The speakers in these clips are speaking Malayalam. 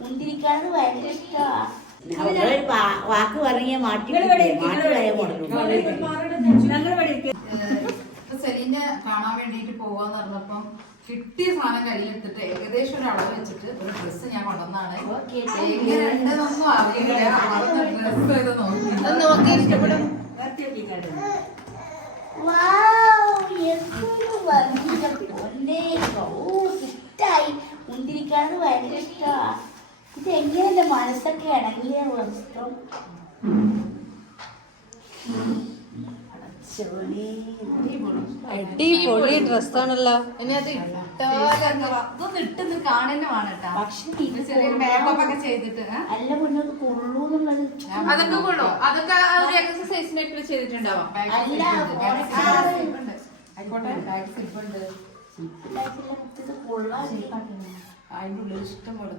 മുന്തിരിക്കാന്ന് ഭയങ്കര ഇഷ്ടമാണ്. വാക്ക് പറഞ്ഞ മാറ്റി സെലീനെ കാണാൻ വേണ്ടിട്ട് പോവാന്ന് പറഞ്ഞപ്പം കിട്ടിയ സാധനം കയ്യിലെടുത്തിട്ട് ഏകദേശം ഒരു അളവ് വെച്ചിട്ട് ഒരു ഡ്രസ്സ് ഞാൻ കൊണ്ടുവന്നാണ്. എങ്ങനെയുണ്ടെന്നൊന്നും അറിയില്ല. ഡ്രസ്സ് ഇത് നോക്കി ഇഷ്ടപ്പെടും. മുന്തിരിക്കാന്ന് ഭയങ്കര ഇഷ്ടമാണ്. ഇത് എങ്ങനെയല്ല മനസ്സൊക്കെ ഇണങ്ങിയ വസ്ത്രം. അടിപൊളി ഡ്രസ്സാണല്ലോ. ഇതൊന്നും ഇട്ടൊന്ന് കാണന്നെ വേണട്ടാ. ചെറിയൊരു മേക്കപ്പ് ഒക്കെ ചെയ്തിട്ട് അല്ല മുന്നോട്ട് കൊള്ളൂന്നുള്ളത്. അതൊക്കെ കൊള്ളൂ. അതൊക്കെ എക്സസൈസിനൊക്കെ ചെയ്തിട്ടുണ്ടാവാം. ആയിക്കോട്ടെ. അതിന്റെ ഉള്ളിൽ ഇഷ്ടം പോലെ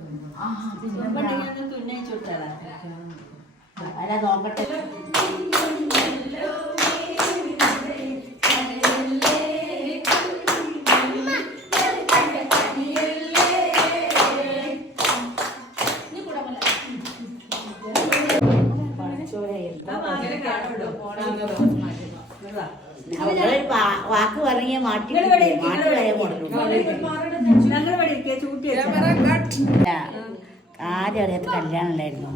അല്ല നോക്കട്ടെ. വാക്ക് പറഞ്ഞ മാറ്റി ആരും അറിയാത്ത കല്യാണം ഉണ്ടായിരുന്നു.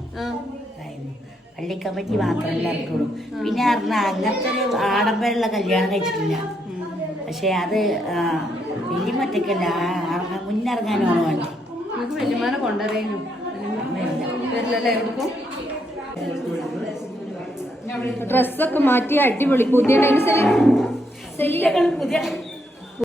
പള്ളി കമ്മിറ്റി മാത്രമല്ല ഇറക്കുള്ളൂ. പിന്നെ പറഞ്ഞാൽ അങ്ങനത്തെ ഒരു ആഡംബരമുള്ള കല്യാണം കഴിച്ചിട്ടില്ല. പക്ഷെ അത് വല്യമ്മറ്റക്കല്ല മുന്നിറങ്ങാനുമാണ് വേണ്ടി. വല്യമാനെ കൊണ്ടുവരേനു ഡ്രസ്സൊക്കെ മാറ്റി അടിപൊളി. പുതിയ പുതിയ